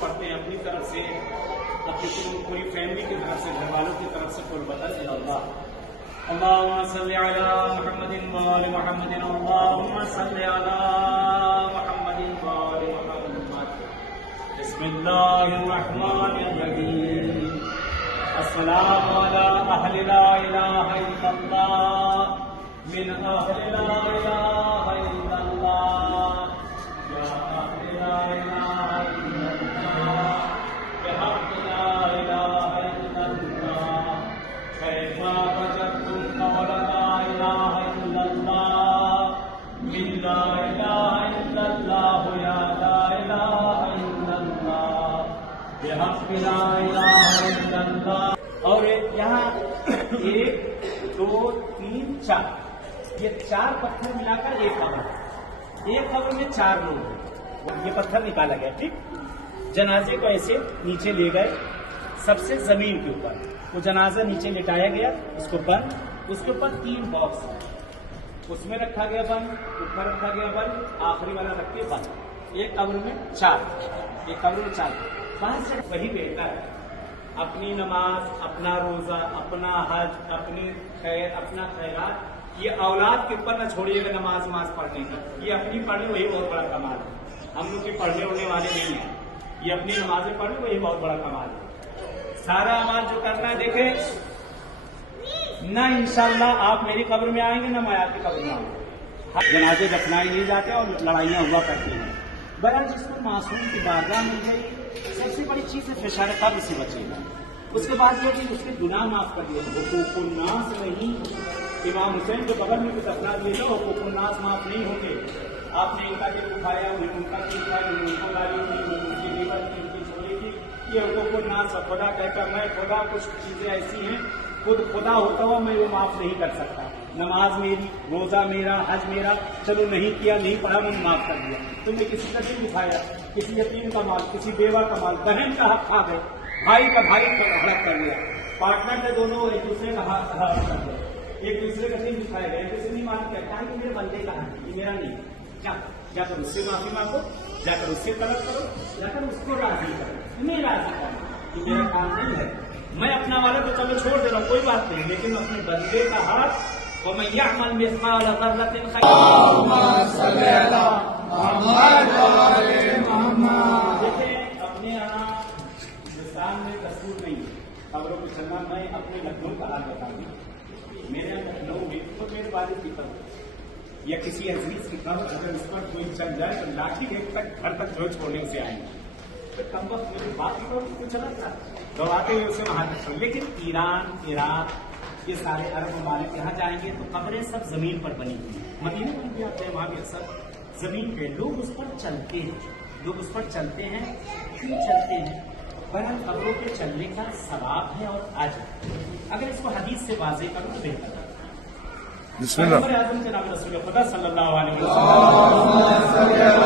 پڑھتے ہیں اپنی طرف سے، اپنی پوری فیملی کی طرف سے، گھر والوں کی طرف سے قربتاً الی اللہ۔ اللهم صل على محمد وآل محمد، اللهم صل على محمد وآل محمد۔ بسم اللہ الرحمن الرحیم۔ السلام على اہل لا الہ الا اللہ، من اہل لا الہ الا اللہ، یا اہل لا الہ الا اللہ، بحق لا الہ الا اللہ، کیفا وجدتم قول لا الہ الا اللہ، من لا الہ الا اللہ، یا لا الہ الا اللہ، بحق لا الہ الا اللہ۔ اور یہاں 1 2 3 4 یہ 4 پتھر ملا کر ایک قبر ہے۔ ایک قبر میں 4 لوگ ہیں، یہ پتھر نکالا گیا، ٹھیک۔ جنازے کو ایسے نیچے لے گئے، سب سے زمین کے اوپر وہ جنازہ نیچے لٹایا گیا، اس کو بند، اس کے اوپر 3 باکس ہیں، اس میں رکھا گیا بند، اوپر رکھا گیا بند، آخری والا رکھ کے بند۔ ایک قبر میں 4، ایک قبر میں 4۔ وہاں سے وہی بہتر ہے، اپنی نماز، اپنا روزہ، اپنا حج، اپنی خیر، اپنا خیرات، یہ اولاد کے اوپر نہ چھوڑیے گا نماز پڑھنے کا، یہ اپنی پڑھنے وہی بہت بڑا کمال ہے۔ ہم لوگ کے پڑھنے اڑنے والے نہیں ہیں، یہ اپنی نمازیں پڑھنے وہی بہت بڑا کمال ہے۔ سارا عمل جو کرنا ہے دیکھیں نہ، انشاءاللہ آپ میری قبر میں آئیں گے نہ میں آپ کی قبر میں آؤں گا۔ جنازے دفنائے نہیں جاتے اور لڑائیاں ہوا کرتی ہیں۔ بہرحال جس کو معصوم کی بارگاہ مل گئی، سب سے بڑی چیز ہے فشار قبر سے بچے گا۔ اس کے بعد جو کہ اس کے گناہ معاف کر دیے، حقوق الناس نہیں۔ امام حسین کے بغل میں دفنا دیے تو حقوق الناس معاف نہیں ہوں گے۔ آپ نے ان کا دل اٹھایا، انہیں ان کا دل اٹھایا، انہیں ان کو گالی دی، ان کی دیوار کی، ان کی چھوڑی کی، یہ حقوق الناس خدا کہہ کر میں خدا، کچھ چیزیں ایسی ہیں خود خدا ہوتا ہوا میں وہ معاف نہیں کر سکتا۔ نماز میری، روزہ میرا، حج میرا، چلو نہیں کیا، نہیں پڑھا، میں نے معاف کر دیا۔ تم نے کسی کا دل دکھایا، کسی یتیم کا مال، کسی بیوہ کا مال، بہن کا حق کھا گئے، بھائی کا بھائی ہڑپ کر لیا، پارٹنر نے دونوں ایک دوسرے کا ہاتھ ہڑپ کر دیا، ایک دوسرے کا دل دکھایا گیا، ایک دوسرے نہیں مان کہتا ہے کہ میرے بندے کا ہے، یہ میرا نہیں۔ جا کر اس سے معافی مانگو، جا کر اس سے طلب کرو، جا کر اس کو راضی کرو، انہیں راضی کرو، یہ میرا کام نہیں ہے۔ میں اپنا والا تو چلو چھوڑ دے رہا ہوں، کوئی بات نہیں، لیکن اپنے بندے کا حق وَمَن يَعْمَلْ مِثْقَالَ ذَرَّةٍ خَيْرًا دیکھیں اپنے یہاں ہندوستان میں دستور نہیں ہے خبروں پہ چلنا۔ میں اپنے لکھنؤ کا حال بتاؤں، میرے یہاں لکھنؤ میں خود میرے والد کی قبر یا کسی عزیز کی قبر اگر اس پر کوئی چل جائے تو لاٹھی ایک تک گھر تک جو چھوڑنے سے آئیں گے، تو کم وقت میری بات ہی کچھ الگ تھا، دوڑاتے ہوئے اسے وہاں تک۔ لیکن ایران، عراق، یہ سارے عرب ممالک یہاں جائیں گے تو قبریں سب زمین پر بنی ہوئی ہیں۔ مدینے میں بھی آتے ہیں، وہاں بھی اکثر زمین پہ لوگ اس پر چلتے ہیں، لوگ اس پر چلتے ہیں، کیوں چلتے ہیں؟ بہرحال قبروں پہ چلنے کا ثواب ہے اور اجر، اگر اس کو حدیث سے واضح کروں تو بہتر ہے۔ بسم اللہ۔ اعظم جناب رسول خدا صلی اللہ علیہ وسلم